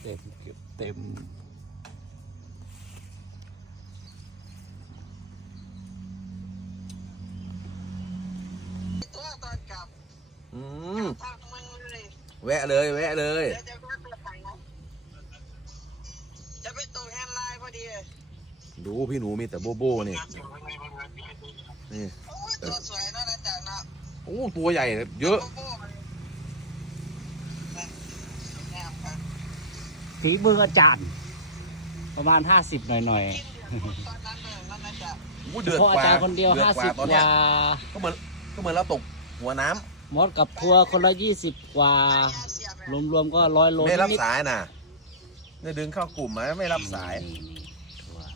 เต็มเก็บเต็มตัวตอนกลับอืมทางมันเลยแวะเลย แวะเลย เดี๋ยวจะไปตัวไหนนะจะไปตรงแฮนด์ไลน์พอดีดูพี่หนูมีแต่โบโบนี่นี่ โอ้ยตัวสวยเนอะนะจ๊ะเนาะโอ้ตัวใหญ่เยอะโโบ้มันนะแนบกัน ฝีมืออาจารย์ ประมาณห้าสิบหน่อยกินเดือดตอนนั้นเลยนั่นนะจ๊ะโอ้ๆเดือดเพราะกอาว่าจารย์คนเดียวดือห้ากสิบตอนกเนี้ยว่าก็เหมือนก็เหมือนเราตกหัวน้ำมดกับทัวร์คนละยี่สิบกว่าแย่เสียแม่รวมๆก็ร้อยโลไม่รับนิดสายน่ะเนี่ยดึงเข้ากลุ่มมาไม่รับสาย นี่ๆทัวร์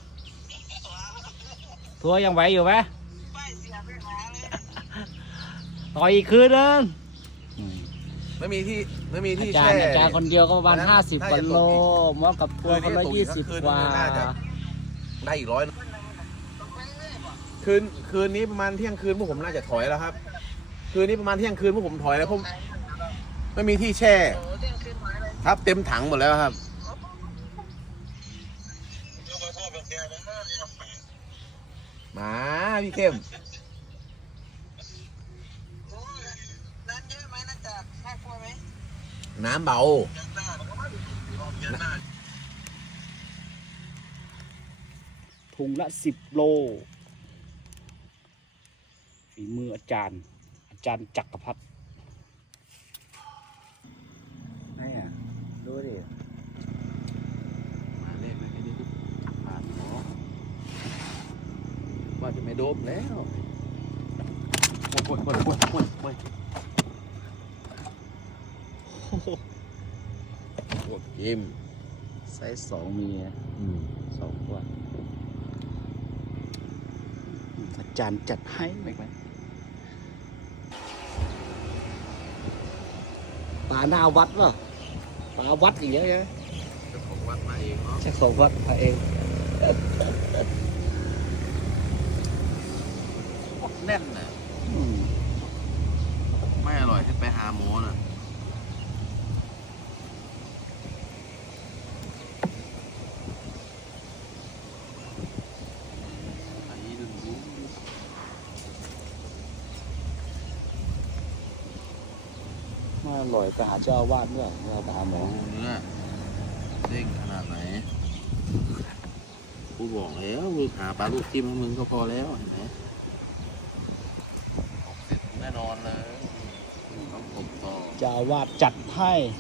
ทัวร์ยังไหวอยู่ไหมป้ายเสียไปหาเลยต่ออีกคืนนึงอืม ไม่มีที่ไม่มีอาที่จารแช่ ย์อาจารย์คนเดียวก็ประมาณวันนั้นห้าสิบน่าวัจะนตโลกอีกมดกับทัวร์คนละคืนนี้ยี่ตกอีสิกบคืนกว่านึงน่าจะ ได้อีกร้อยตรงไปเลยป่ะคืนคืนนี้ประมาณเที่ยงคืนพวกผมน่าจะถอยแล้วครับ คืนนี้ประมาณเที่ยงคืนพวกผมถอยแล้วเพราะไม่มีที่แช่โอ้เที่ยงคืนหมายเลยครับเต็มถังหมดแล้วครับ มาพี่เข้ม โอ้ยนั้นเยอะไหมนะจ๊ะน่ากลัวไหม น้ำเบา ถุงละสิบโลฝีมืออาจารย์ อาจารย์จักรพัฒน์ไหนอะดูดิมาเลขนะแค่นี้ผ่านหมอว่าจะไม่โดบแล้วโอ้ยโอ้ยโอ้ยโอ้ยโอ้ย โอ้ยโอ้ยยิ้มไซส์สองมีอืมสองตัวอืมอาจารย์จัดให้ไหมไหมปลาหน้าวัดป่ะปลาวัดอย่างเงี้ยใช่ไหมเจ้าของวัดมาเองเนาะใช่ของวัดพระเองแน่นนะไม่อร่อยให้ไปหาหมอน่ะอันนี้ดูดู น่าอร่อยไปหาเจ้าอาวาสด้วยเราไปหาหมอดูเนื้อเด้งขนาดไหนกูบอกแล้วมึงหาปลาลูกจิ้มให้มึงก็พอแล้วเห็นไหมเสร็จแน่นอนเลยต้องผมต่อเจ้าอาวาสจัดให้